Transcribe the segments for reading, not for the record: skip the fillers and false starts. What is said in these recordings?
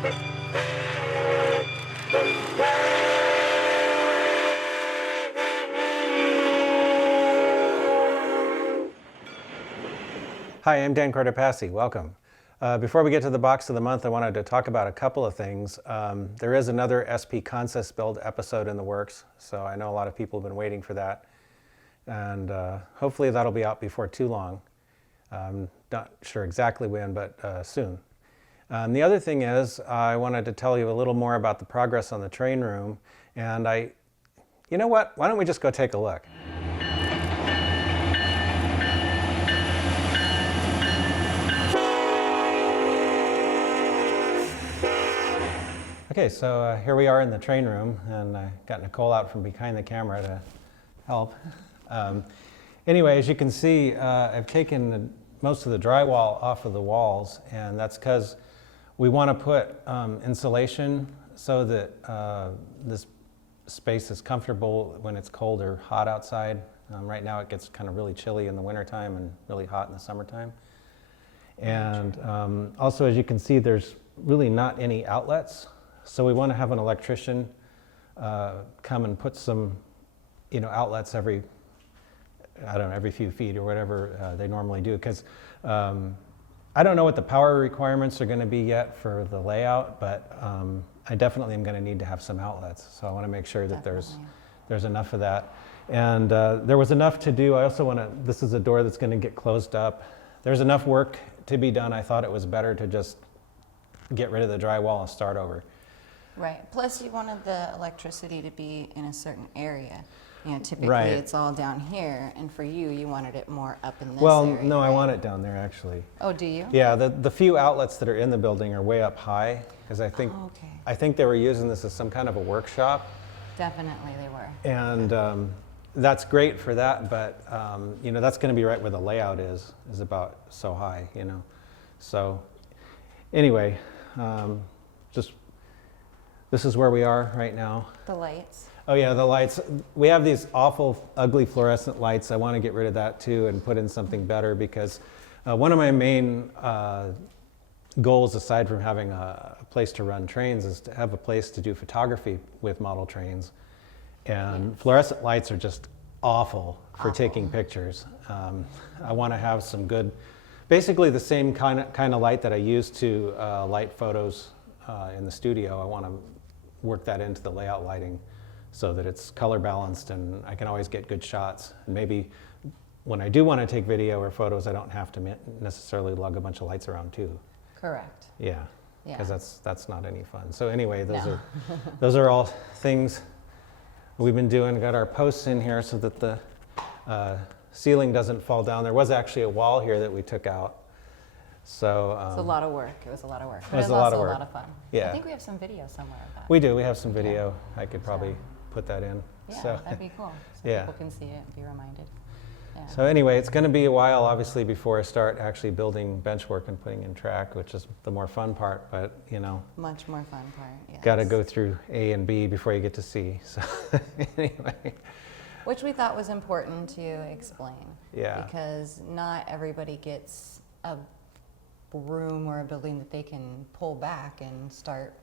Hi, I'm Dan Cortopassi. Welcome. Before we get to the box of the month, I wanted to talk about a couple of things. There is another SP Consist Build episode in the works, so I know a lot of people have been waiting for that. And hopefully that'll be out before too long. Not sure exactly when, but soon. The other thing is, I wanted to tell you a little more about the progress on the train room. And you know what? Why don't we just go take a look? Okay, so here we are in the train room, and I got Nicole out from behind the camera to help. Anyway, as you can see, I've taken most of the drywall off of the walls, and that's because we want to put insulation so that this space is comfortable when it's cold or hot outside. Right now it gets kind of really chilly in the wintertime and really hot in the summertime. And also, as you can see, there's really not any outlets. So we want to have an electrician come and put some, outlets every few feet or whatever they normally do. Because I don't know what the power requirements are going to be yet for the layout, but I definitely am going to need to have some outlets. So I want to make sure that there's enough of that. And there was enough to do. I also want to, this is a door that's going to get closed up. There's enough work to be done. I thought it was better to just get rid of the drywall and start over. Right. Plus, you wanted the electricity to be in a certain area. Typically Right. It's all down here, and for you, you wanted it more up in this Well, area. no, right? I want it down there actually. Oh, do you? Yeah, the few outlets that are in the building are way up high because I think I think they were using this as some kind of a workshop. Definitely they were. And that's great for that, but that's going to be right where the layout is about so high, So anyway, this is where we are right now. The lights. Oh yeah, the lights. We have these awful, ugly fluorescent lights. I want to get rid of that too and put in something better because one of my main goals, aside from having a place to run trains, is to have a place to do photography with model trains. And fluorescent lights are just awful for taking pictures. I want to have some good, basically the same kind of light that I use to light photos in the studio. I want to work that into the layout lighting so that it's color balanced and I can always get good shots. And maybe when I do want to take video or photos, I don't have to necessarily lug a bunch of lights around too. Correct. Yeah, because that's not any fun. So anyway, No. those are all things we've been doing. Got our posts in here so that the ceiling doesn't fall down. There was actually a wall here that we took out. So It's a lot of work. It was a lot of work. It But was it a was lot also of a work. lot of fun. Yeah. I think we have some video somewhere of that. We do. We have some video. I could probably put that in. Yeah, So, that'd be cool. So Yeah. people can see it and be reminded. Yeah. So anyway, it's going to be a while, obviously, before I start actually building bench work and putting in track, which is the more fun part. But Much more fun part. Yes. got to go through A and B before you get to C. So anyway. Which we thought was important to explain. Yeah. Because not everybody gets a room or a building that they can pull back and start,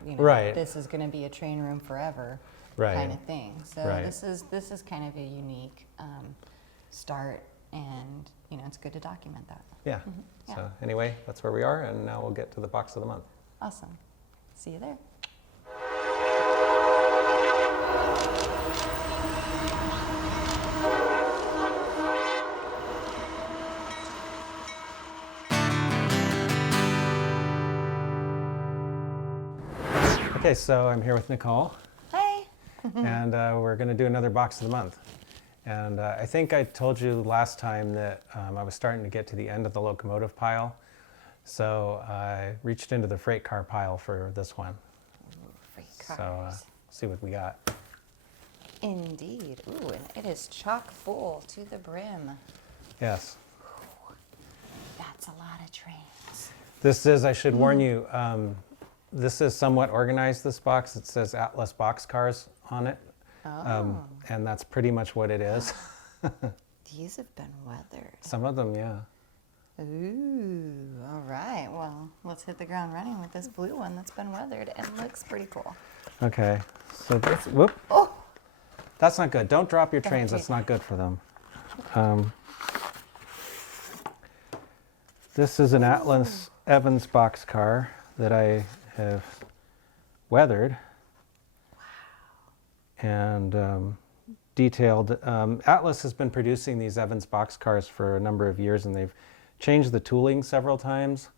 Right. this is going to be a train room forever Right. kind of thing. So Right. this is kind of a unique start, and it's good to document that. Yeah. Yeah. So anyway, that's where we are, and now we'll get to the box of the month. Awesome. See you there. Okay, so I'm here with Nicole, Hey. and we're going to do another box of the month. And I think I told you last time that I was starting to get to the end of the locomotive pile. So I reached into the freight car pile for this one. Freight So cars. see what we got. Indeed. Ooh, and it is chock full to the brim. Yes. That's a lot of trains. This is, I should warn you, this is somewhat organized, this box. It says Atlas Boxcars on it. Oh. And that's pretty much what it is. These have been weathered. Some of them, yeah. Ooh, all right. Well, let's hit the ground running with this blue one that's been weathered and looks pretty cool. Okay, so this, whoop, Oh, that's not good. Don't drop your Don't trains, you- that's not good for them. This is an Atlas Evans boxcar that I have weathered and detailed. Atlas has been producing these Evans boxcars for a number of years, and they've changed the tooling several times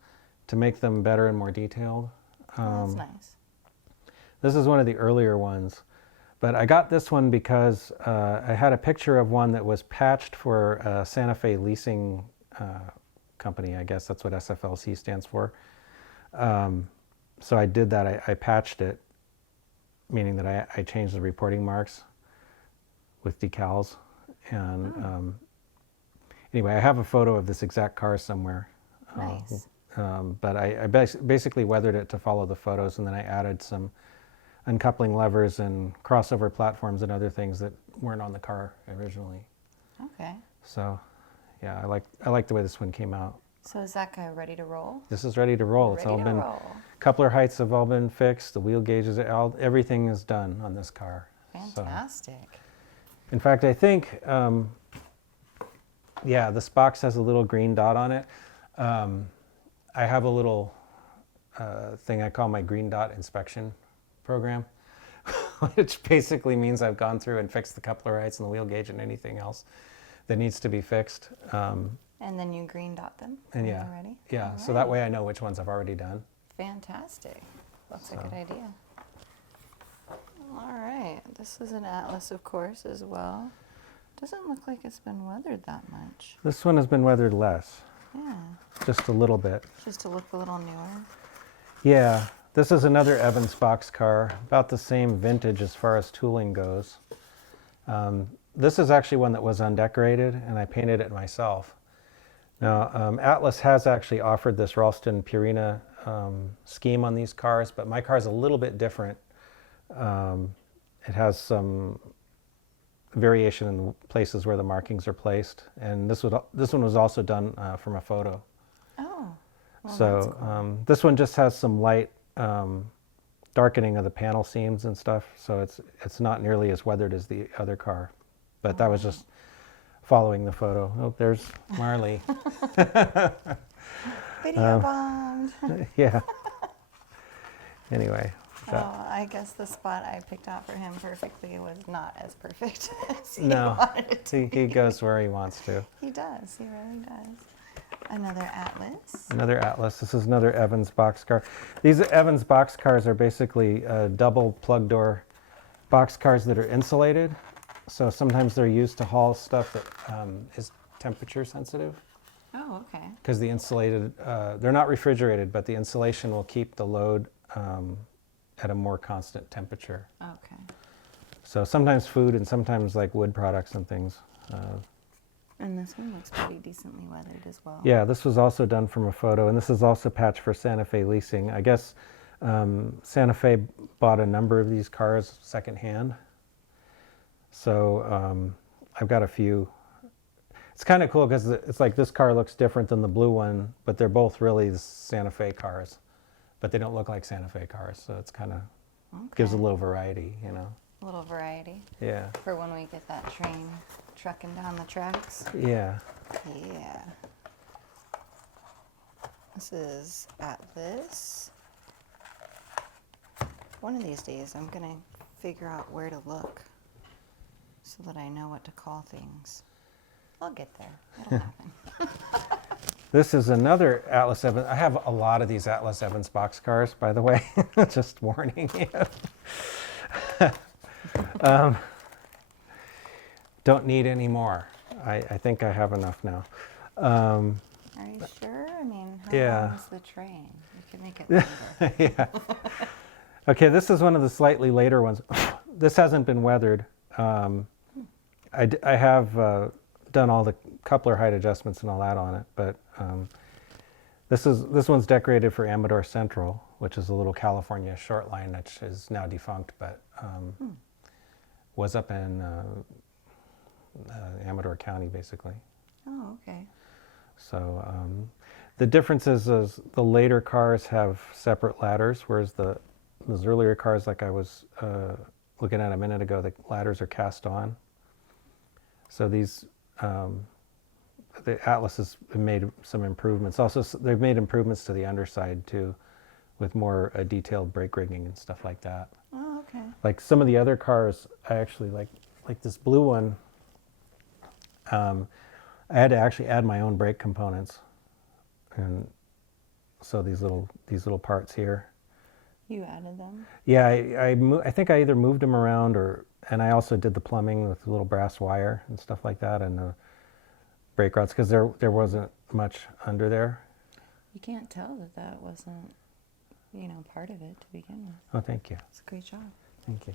to make them better and more detailed. that's nice. This is one of the earlier ones, but I got this one because I had a picture of one that was patched for a Santa Fe leasing company. I guess that's what SFLC stands for. So I did that. I patched it, meaning that I changed the reporting marks with decals. And anyway, I have a photo of this exact car somewhere. Nice. But I basically weathered it to follow the photos, and then I added some uncoupling levers and crossover platforms and other things that weren't on the car originally. Okay. So, yeah, I like the way this one came out. So is that guy ready to roll? This is ready to roll. It's all been coupler heights have all been fixed. The wheel gauges, everything is done on this car. Fantastic. So, in fact, I think, yeah, this box has a little green dot on it. I have a little thing I call my green dot inspection program, which basically means I've gone through and fixed the coupler heights and the wheel gauge and anything else that needs to be fixed. And then you green dot them And when yeah, they're ready? yeah. All So that right. way I know which ones I've already done. Fantastic. That's a So. good idea. All right. This is an Atlas, of course, as well. Doesn't look like it's been weathered that much. This one has been weathered less, Yeah. just a little bit. Just to look a little newer. Yeah, this is another Evans boxcar, about the same vintage as far as tooling goes. This is actually one that was undecorated, and I painted it myself. Now, Atlas has actually offered this Ralston Purina scheme on these cars, but my car is a little bit different. It has some variation in the places where the markings are placed, and this one was also done from a photo. Oh. Well, So that's cool. this one just has some light darkening of the panel seams and stuff, so it's not nearly as weathered as the other car. But that was just following the photo. Oh, there's Marley. Video bombed. Yeah. Anyway. Oh, I guess the spot I picked out for him perfectly was not as perfect as he No, wanted it to he goes where he wants to. He does. He really does. Another Atlas. Another Atlas. This is another Evans boxcar. These Evans boxcars are basically double plug door boxcars that are insulated. So sometimes they're used to haul stuff that is temperature sensitive. Oh, okay. Because the insulated, they're not refrigerated, but the insulation will keep the load at a more constant temperature. Okay. So sometimes food and sometimes like wood products and things. And this one looks pretty decently weathered as well. Yeah, this was also done from a photo, and this is also patched for Santa Fe leasing. I guess Santa Fe bought a number of these cars secondhand. So I've got a few. It's kind of cool because it's like this car looks different than the blue one, but they're both really the Santa Fe cars. But they don't look like Santa Fe cars, so it's kind of gives a little variety, you know. A little variety Yeah. for when we get that train trucking down the tracks. Yeah. Yeah. This is Atlas. One of these days I'm going to figure out where to look so that I know what to call things. I'll get there. It'll happen. This is another Atlas Evans. I have a lot of these Atlas Evans boxcars, by the way. Just warning you. Don't need any more. I think I have enough now. Are you sure? I mean, how Yeah. long is the train? You can make it longer. Yeah. Okay, this is one of the slightly later ones. This hasn't been weathered. I have done all the coupler height adjustments and all that on it, but this one's decorated for Amador Central, which is a little California short line which is now defunct, but was up in Amador County basically. Oh, okay. So the difference is the later cars have separate ladders, whereas those earlier cars, like I was looking at a minute ago, the ladders are cast on. So these, the Atlas has made some improvements. Also, they've made improvements to the underside too, with more detailed brake rigging and stuff like that. Oh, okay. Like some of the other cars, I actually like this blue one. I had to actually add my own brake components, and so these little parts here. You added them? Yeah, I think I either moved them around and I also did the plumbing with a little brass wire and stuff like that, and the brake rods, because there wasn't much under there. You can't tell that wasn't, part of it to begin with. Oh, thank you. It's a great job. Thank you.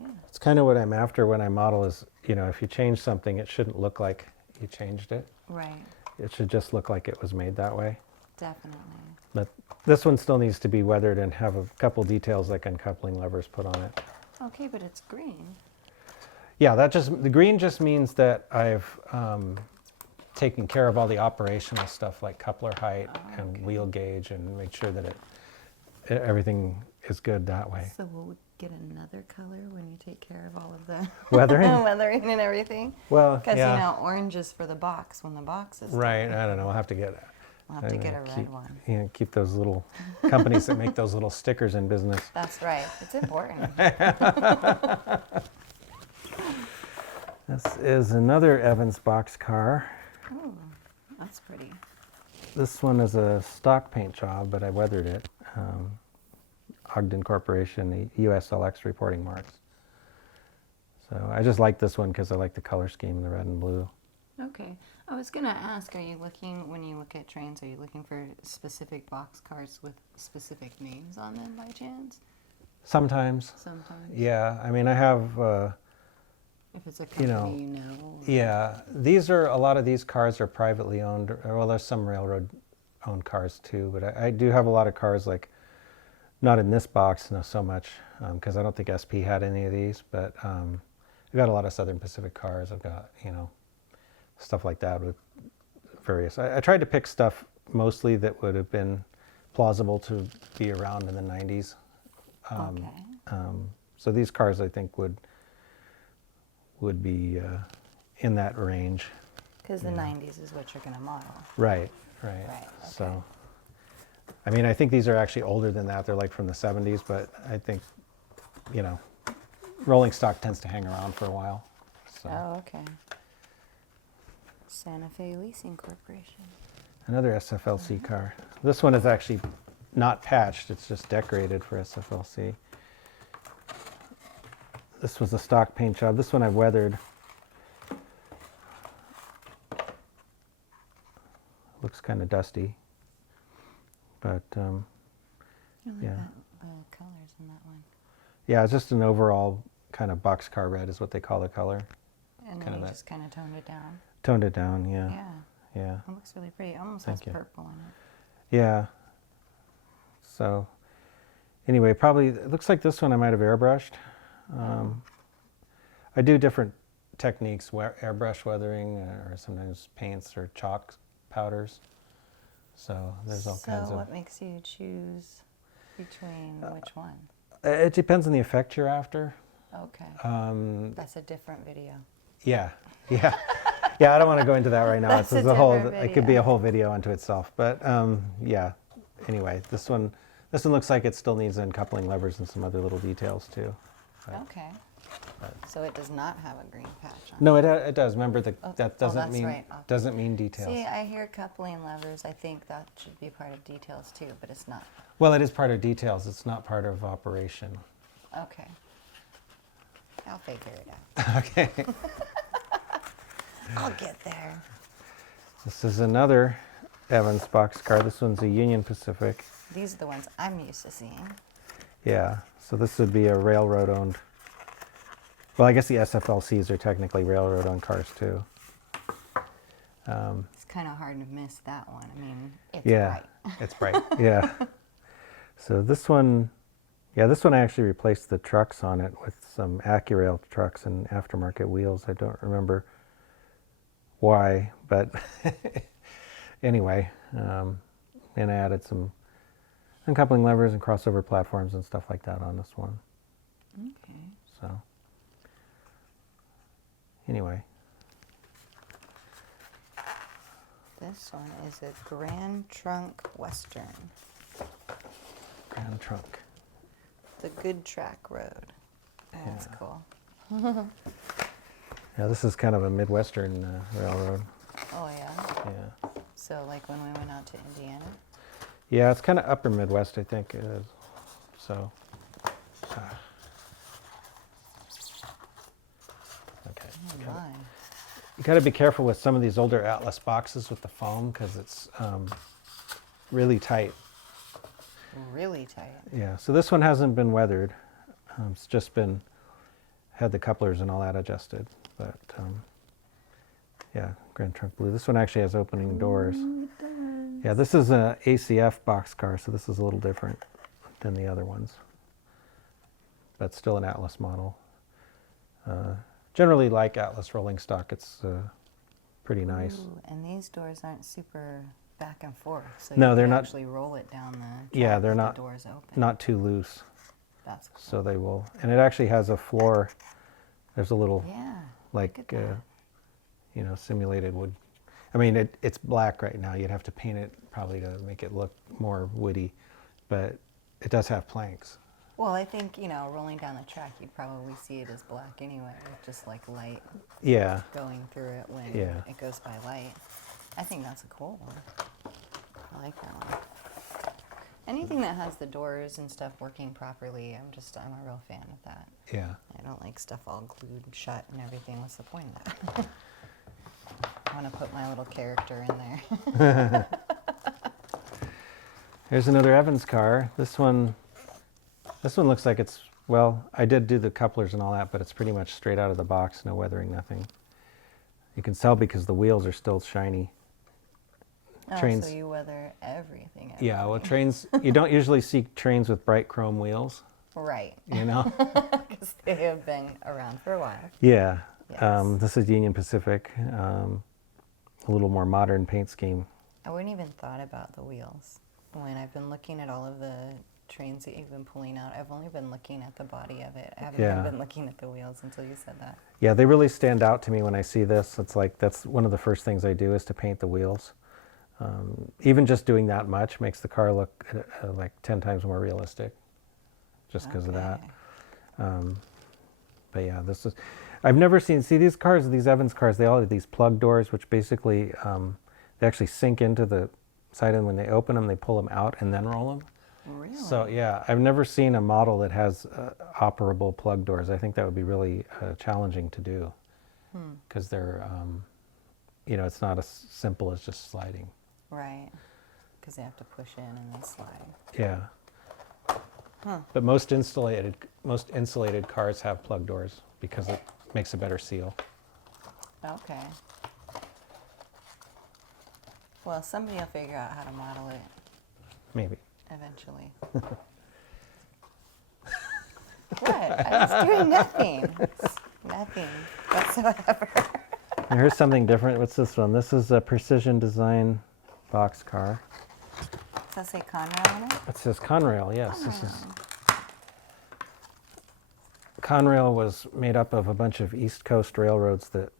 Yeah. It's kind of what I'm after when I model is, if you change something, it shouldn't look like you changed it. Right. It should just look like it was made that way. Definitely. But this one still needs to be weathered and have a couple details like uncoupling levers put on it. Okay, but it's green. Yeah, the green just means that I've taken care of all the operational stuff like coupler height and wheel gauge, and make sure that everything is good that way. So we'll get another color when you take care of all of the Weathering? weathering and everything. Well, Because yeah. orange is for the box when the box is Right, done. I don't know, we'll have to get We'll have to get a red one. keep those little companies that make those little stickers in business. That's right. It's important. This is another Evans boxcar. Ooh, that's pretty. This one is a stock paint job, but I weathered it. Ogden Corporation, the USLX reporting marks. So I just like this one because I like the color scheme, the red and blue. Okay. I was going to ask, when you look at trains, are you looking for specific boxcars with specific names on them by chance? Sometimes. Sometimes. Yeah, I mean, I have, If it's a company yeah, a lot of these cars are privately owned. Well, there's some railroad owned cars too, but I do have a lot of cars, like, not in this box, no, so much, because I don't think SP had any of these, but I've got a lot of Southern Pacific cars. I've got, stuff like that with various. I tried to pick stuff mostly that would have been plausible to be around in the 90s. Okay. So these cars, I think, would be in that range. Because the 90s is what you're going to model. Right. Right, So, okay. I mean, I think these are actually older than that. They're like from the 70s, but I think, rolling stock tends to hang around for a while. So. Oh, okay. Santa Fe Leasing Corporation. Another SFLC car. This one is actually not patched, it's just decorated for SFLC. This was a stock paint job. This one I've weathered. Looks kind of dusty, but I like yeah. that colors in that one. Yeah, it's just an overall kind of boxcar red is what they call the color. And then Kinda you that. just kind of toned it down. Toned it down, yeah. Yeah. Yeah. It looks really pretty. It almost Thank has you. purple in it. Yeah. So, anyway, probably, it looks like this one I might have airbrushed. I do different techniques, airbrush weathering, or sometimes paints or chalk powders. So there's all kinds So of. what makes you choose between which one? It depends on the effect you're after. Okay. That's a different video. Yeah, yeah, yeah. I don't want to go into that right now. That's It's a a whole. different It could be a video. whole video unto itself. But yeah. Anyway, this one looks like it still needs uncoupling levers and some other little details too. But, Okay. So it does not have a green patch on no, it does. Remember that Oh, that oh, doesn't that's mean right. Okay. doesn't mean details. See, I hear coupling levers. I think that should be part of details too, but it's not. Well, it is part of details. It's not part of operation. Okay. I'll figure it out. Okay. I'll get there. This is another Evans boxcar. This one's a Union Pacific. These are the ones I'm used to seeing. Yeah. So this would be a railroad owned. Well, I guess the SFLCs are technically railroad owned cars too. It's kind of hard to miss that one. I mean, it's Yeah, bright. it's bright. Yeah. So this one, yeah, this one I actually replaced the trucks on it with some AccuRail trucks and aftermarket wheels. I don't remember why, but anyway, and I added some uncoupling levers and crossover platforms and stuff like that on this one. Okay. So anyway, This one is a Grand Trunk Western, Grand Trunk. the Good Track Road. That's Yeah. cool. Yeah, this is kind of a Midwestern railroad. Oh yeah. Yeah. So like when we went out to Indiana. Yeah, it's kind of upper Midwest, I think it is. So. Okay. Oh my. You got to be careful with some of these older Atlas boxes with the foam because it's really tight. Really tight. Yeah, so this one hasn't been weathered. It's just been, had the couplers and all that adjusted. But yeah, Grand Trunk Blue. This one actually has opening doors. Yeah, this is an ACF boxcar, so this is a little different than the other ones. But still an Atlas model. Generally like Atlas rolling stock, it's pretty nice. Ooh, and these doors aren't super back and forth, so No, you they're can not- actually roll it down the track Yeah, they're with not- the doors open. Not too loose, That's cool. so they will. And it actually has a floor. There's a little, Yeah. like, look at that. you know, simulated wood. I mean, it's black right now. You'd have to paint it probably to make it look more woody, but it does have planks. Well, I think, you know, rolling down the track, you'd probably see it as black anyway, with just like light Yeah, going through it when Yeah. it goes by light. I think that's a cool one. I like that one. Anything that has the doors and stuff working properly, I'm a real fan of that. yeah. I don't like stuff all glued shut and everything. What's the point of that? I want to put my little character in there. Here's another Evans car. This one looks like it's, well, I did do the couplers and all that, but it's pretty much straight out of the box, no weathering, nothing. You can tell because the wheels are still shiny. Oh, Trains- so you weather everything. Yeah, well, trains, you don't usually see trains with bright chrome wheels, Right. you know? Because they have been around for a while. Yeah. Yes. This is Union Pacific, a little more modern paint scheme. I wouldn't even thought about the wheels. When I've been looking at all of the trains that you've been pulling out, I've only been looking at the body of it. I haven't Yeah. even been looking at the wheels until you said that. Yeah, they really stand out to me when I see this. It's like, that's one of the first things I do is to paint the wheels. Even just doing that much makes the car look like 10 times more realistic, just because of that. Okay. But yeah, this is, I've never seen, see these cars, these Evans cars, they all have these plug doors, which basically, they actually sink into the side, and when they open them, they pull them out and then roll them. Really? So yeah, I've never seen a model that has operable plug doors. I think that would be really challenging to do, because they're, you know, it's not as simple as just sliding. Right. Because they have to push in and then slide. Yeah. Huh. But most insulated cars have plug doors because it makes a better seal. Okay. Well, somebody will figure out how to model it Maybe. eventually. What? I was doing nothing. Nothing whatsoever. And here's something different. What's this one? This is a Precision Design boxcar. Does that say Conrail on it? It says Conrail, yes. This is Conrail was made up of a bunch of East Coast railroads that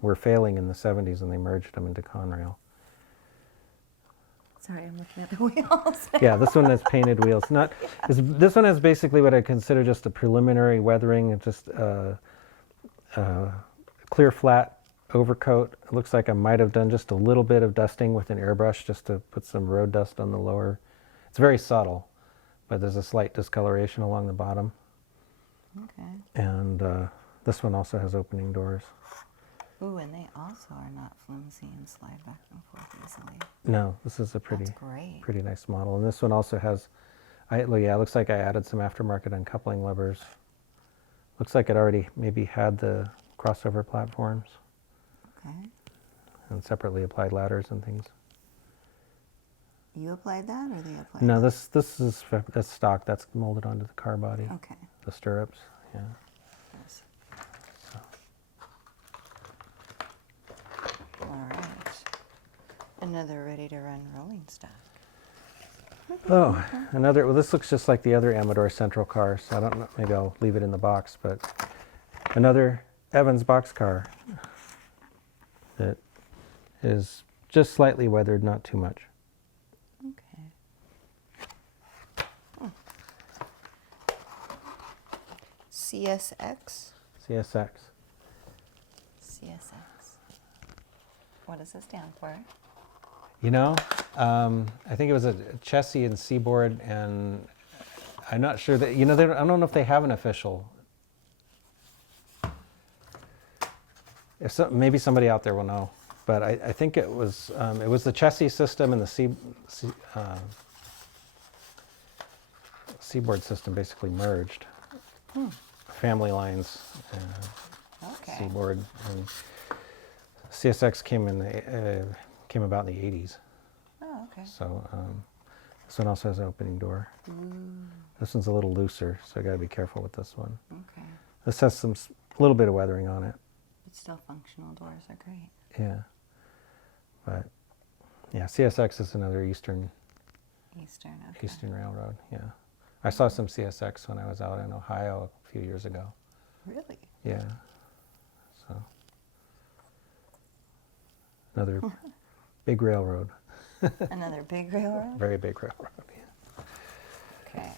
were failing in the 70s, and they merged them into Conrail. Sorry, I'm looking at the wheels. Yeah, this one has painted wheels. This one has basically what I consider just a preliminary weathering. It's just clear flat overcoat. It looks like I might have done just a little bit of dusting with an airbrush just to put some road dust on the lower. It's very subtle, but there's a slight discoloration along the bottom. Okay. And this one also has opening doors. Ooh, and they also are not flimsy and slide back and forth easily. No, this is a That's great. pretty nice model. And this one also has, yeah, it looks like I added some aftermarket uncoupling levers. Looks like it already maybe had the crossover platforms Okay. and separately applied ladders and things. You applied that, or they applied No, that? that's stock. That's molded onto the car body. Okay. The stirrups, yeah. Yes. All right. Another ready-to-run rolling stock. Oh, another, well, this looks just like the other Amador Central car, so I don't know, maybe I'll leave it in the box, but another Evans boxcar that is just slightly weathered, not too much. Okay. CSX? CSX. CSX. What does it stand for? You know, I think it was a chassis and seaboard, and I'm not sure that, you know, I don't know if they have an official. If so, maybe somebody out there will know, but I think it was the chassis system and the seaboard system basically merged. Family lines, Okay. seaboard, and CSX came about in the 80s. Oh, okay. So this one also has an opening door. This one's a little looser, so I got to be careful with this one. Okay. This has a little bit of weathering on it. But still functional doors are great. Yeah. But yeah, CSX is another Eastern Eastern, okay. Railroad. Yeah. I saw some CSX when I was out in Ohio a few years ago. Really? Yeah. So another big railroad. Another big railroad? Very big railroad. Yeah. Okay.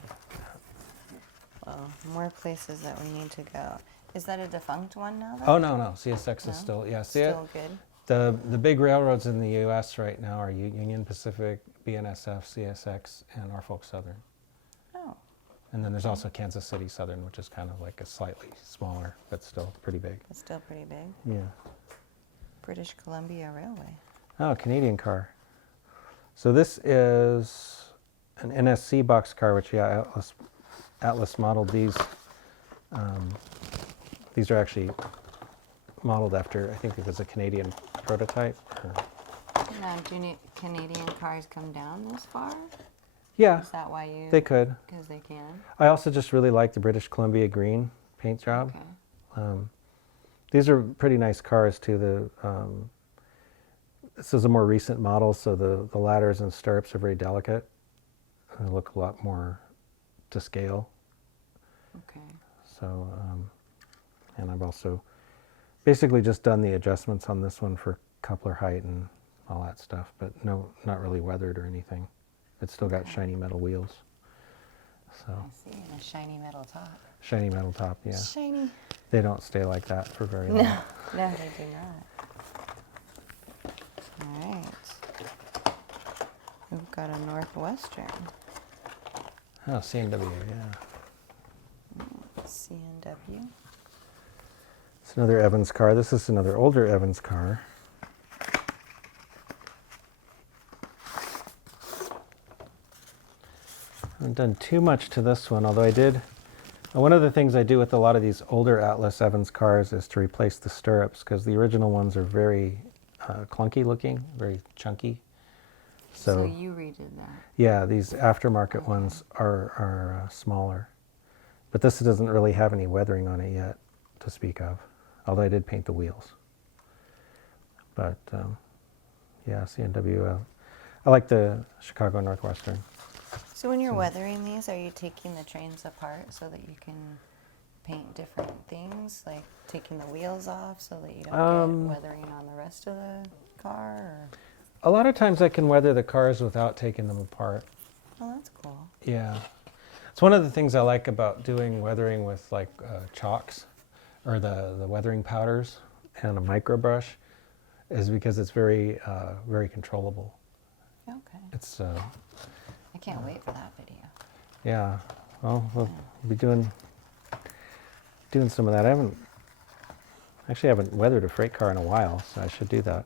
Well, more places that we need to go. Is that a defunct one now, though? Oh no, CSX No? is still, yeah. Still good? The big railroads in the U.S. right now are Union Pacific, BNSF, CSX, and Norfolk Southern. Oh. And then there's also Kansas City Southern, which is kind of like a slightly smaller, but still pretty big. It's still pretty big. Yeah. British Columbia Railway. Oh, Canadian car. So this is an NSC boxcar, which, yeah, Atlas modeled these. These are actually modeled after, I think it was a Canadian prototype. Now, do Canadian cars come down this far? Yeah, Is that why you? they could. Because they can? I also just really like the British Columbia green paint job. Okay. These are pretty nice cars too. This is a more recent model, so the ladders and stirrups are very delicate. They look a lot more to scale. Okay. So, and I've also basically just done the adjustments on this one for coupler height and all that stuff, but no, not really weathered or anything. It's still got shiny metal wheels. So, I see, and a shiny metal top. shiny metal top, yeah. Shiny. They don't stay like that for very long. No, no, they do not. All right. We've got a Northwestern. Oh, C&W, yeah. C&W. It's another Evans car. This is another older Evans car. I haven't done too much to this one, although I did. One of the things I do with a lot of these older Atlas Evans cars is to replace the stirrups, because the original ones are very clunky looking, very chunky. So you redid that. Yeah, these aftermarket ones are smaller. But this doesn't really have any weathering on it yet to speak of, although I did paint the wheels. But yeah, C&W, I like the Chicago Northwestern. So when you're weathering these, are you taking the trains apart so that you can paint different things, like taking the wheels off so that you don't get weathering on the rest of the car? Or? A lot of times I can weather the cars without taking them apart. Oh, that's cool. Yeah. It's one of the things I like about doing weathering with like chalks or the weathering powders and a micro brush is because it's very, very controllable. Okay. It's, I can't wait for that video. yeah, well, we'll be doing some of that. I haven't weathered a freight car in a while, so I should do that.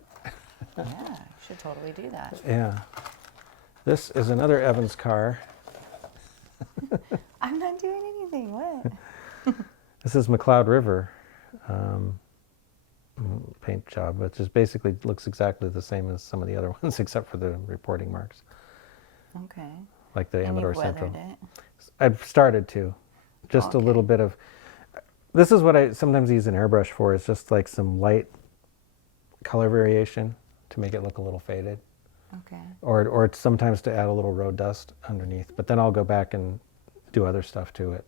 Yeah, you should totally do that. Yeah. This is another Evans car. I'm not doing anything. What? This is McLeod River paint job, which is basically looks exactly the same as some of the other ones, except for the reporting marks, Okay. like the And Amador you've Central. weathered it? I've started to, just a little bit of. This is what I sometimes use an airbrush for. Is just like some light color variation to make it look a little faded. Okay. or sometimes to add a little road dust underneath. But then I'll go back and do other stuff to it.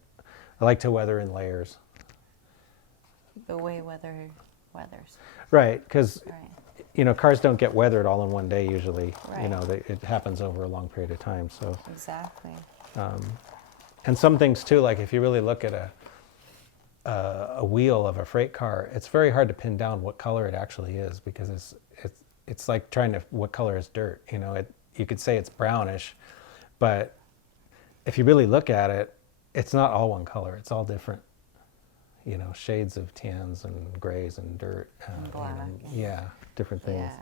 I like to weather in layers. The way weathers. Right, because Right. cars don't get weathered all in one day usually. Right. It happens over a long period of time. So, Exactly. and some things too, like if you really look at a wheel of a freight car, it's very hard to pin down what color it actually is, because it's like what color is dirt. You could say it's brownish, but if you really look at it, it's not all one color. It's all different, shades of tans and grays and dirt. And black. Yeah, different things. Yeah.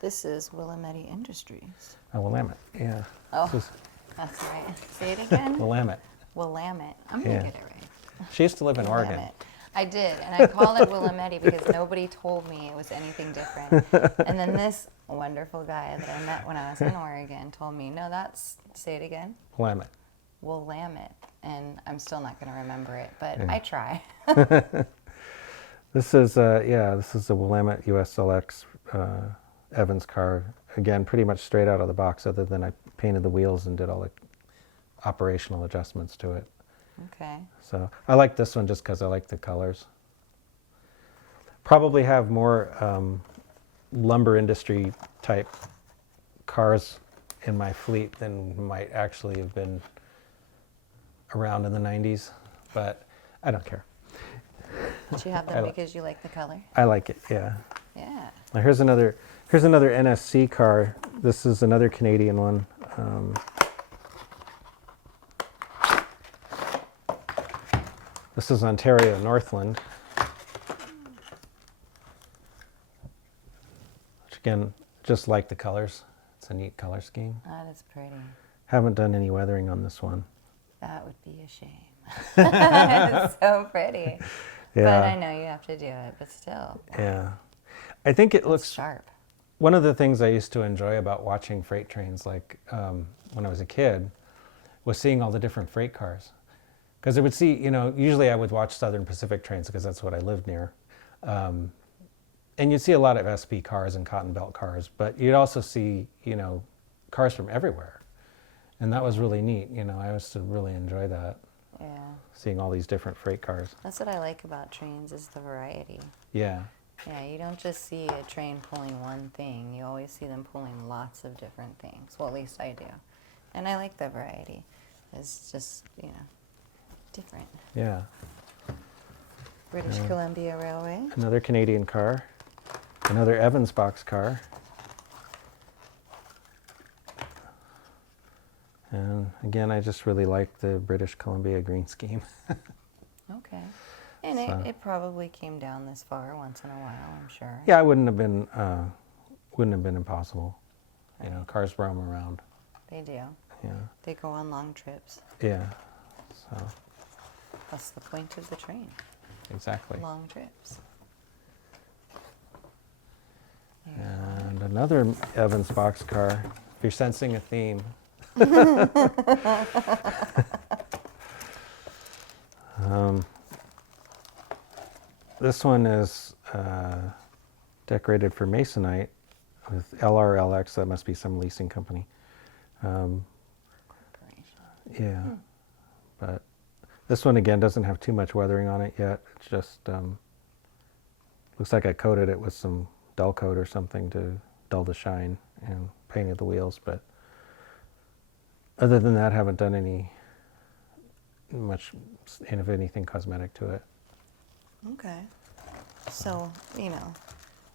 This is Willamette Industries. Willamette, yeah. Oh, This is that's right. Say it again. Willamette. Willamette. I'm going to Yeah. get it right. She used to live in Oregon. Willamette. I did, and I called it Willamette because nobody told me it was anything different. And then this wonderful guy that I met when I was in Oregon told me, no, say it again. Willamette. Willamette. And I'm still not going to remember it, but Yeah. I try. This is a Willamette USLX Evans car. Again, pretty much straight out of the box, other than I painted the wheels and did all the operational adjustments to it. Okay. So I like this one just because I like the colors. Probably have more lumber industry type cars in my fleet than might actually have been around in the 90s, but I don't care. But you have them because you like the color? I like it, yeah. Yeah. Now here's another NSC car. This is another Canadian one. This is Ontario Northland. Which again, just like the colors. It's a neat color scheme. That is pretty. Haven't done any weathering on this one. That would be a shame. It's so pretty. Yeah. But I know you have to do it, but still. Yeah. I think it looks Sharp. One of the things I used to enjoy about watching freight trains, like when I was a kid, was seeing all the different freight cars. Because I would see, usually I would watch Southern Pacific trains because that's what I lived near. And you'd see a lot of SP cars and cotton belt cars, but you'd also see, cars from everywhere. And that was really neat. I used to really enjoy that, Yeah. seeing all these different freight cars. That's what I like about trains is the variety. Yeah. Yeah, you don't just see a train pulling one thing. You always see them pulling lots of different things. Well, at least I do. And I like the variety. It's just, different. Yeah. British Columbia Railway. Another Canadian car. Another Evans boxcar. And again, I just really like the British Columbia green scheme. Okay. And So- it probably came down this far once in a while, I'm sure. Yeah, it wouldn't have been impossible. Cars roam around. They do. Yeah. They go on long trips. Yeah. So That's the point of the train. exactly. Long trips. And another Evans boxcar. If you're sensing a theme. This one is decorated for Masonite with LRLX. That must be some leasing company. Corporation. Yeah, but this one again doesn't have too much weathering on it yet. It's just looks like I coated it with some dull coat or something to dull the shine and painted the wheels. But other than that, haven't done much of anything cosmetic to it. Okay. So,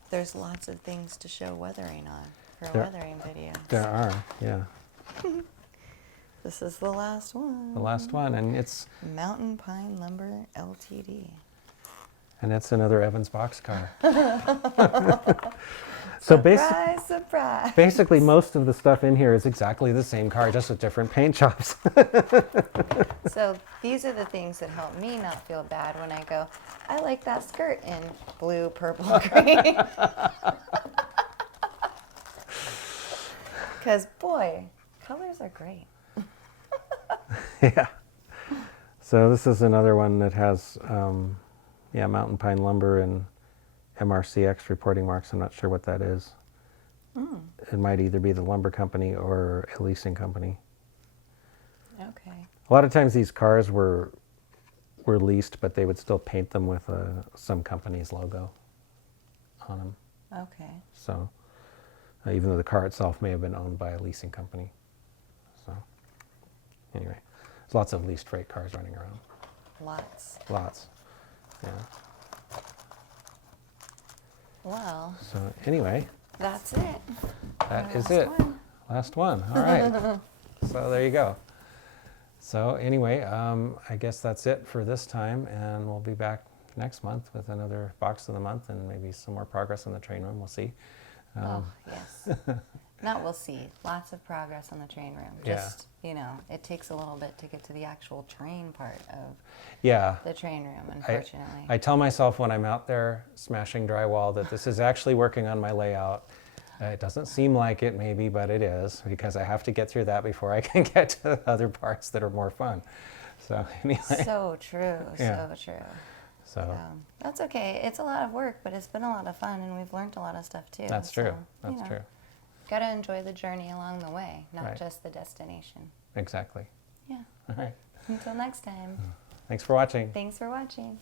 there's lots of things to show weathering on for a There- weathering video. There are, yeah, This is the last one. the last one, and it's Mountain Pine Lumber Ltd. another Evans boxcar. So Surprise, surprise. basically, most of the stuff in here is exactly the same car, just with different paint jobs. So these are the things that help me not feel bad when I go, I like that skirt in blue, purple, green. Because, boy, colors are great. Yeah. So this is another one that has, Mountain Pine Lumber and MRCX reporting marks. I'm not sure what that is. It might either be the lumber company or a leasing company. Okay. A lot of times these cars were leased, but they would still paint them with some company's logo on them. Okay. So even though the car itself may have been owned by a leasing company. So anyway, there's lots of leased freight cars running around. Lots. Lots. Yeah. Well, So anyway, that's it. that is Last it. one. Last one. All right. So there you go. So anyway, I guess that's it for this time, and we'll be back next month with another box of the month and maybe some more progress on the train room. We'll see. Oh, yes. Not we'll see. Lots of progress on the train room. Just, it takes a little bit to get to the actual train part of the train room, unfortunately. I tell myself when I'm out there smashing drywall that this is actually working on my layout. It doesn't seem like it maybe, but it is, because I have to get through that before I can get to the other parts that are more fun. So anyway. So true, Yeah. so true. So That's okay. It's a lot of work, but it's been a lot of fun, and we've learned a lot of stuff too. that's true. That's true. Got to enjoy the journey along the way, not Right. just the destination. Exactly. Yeah. All right. Until next time. Thanks for watching. Thanks for watching.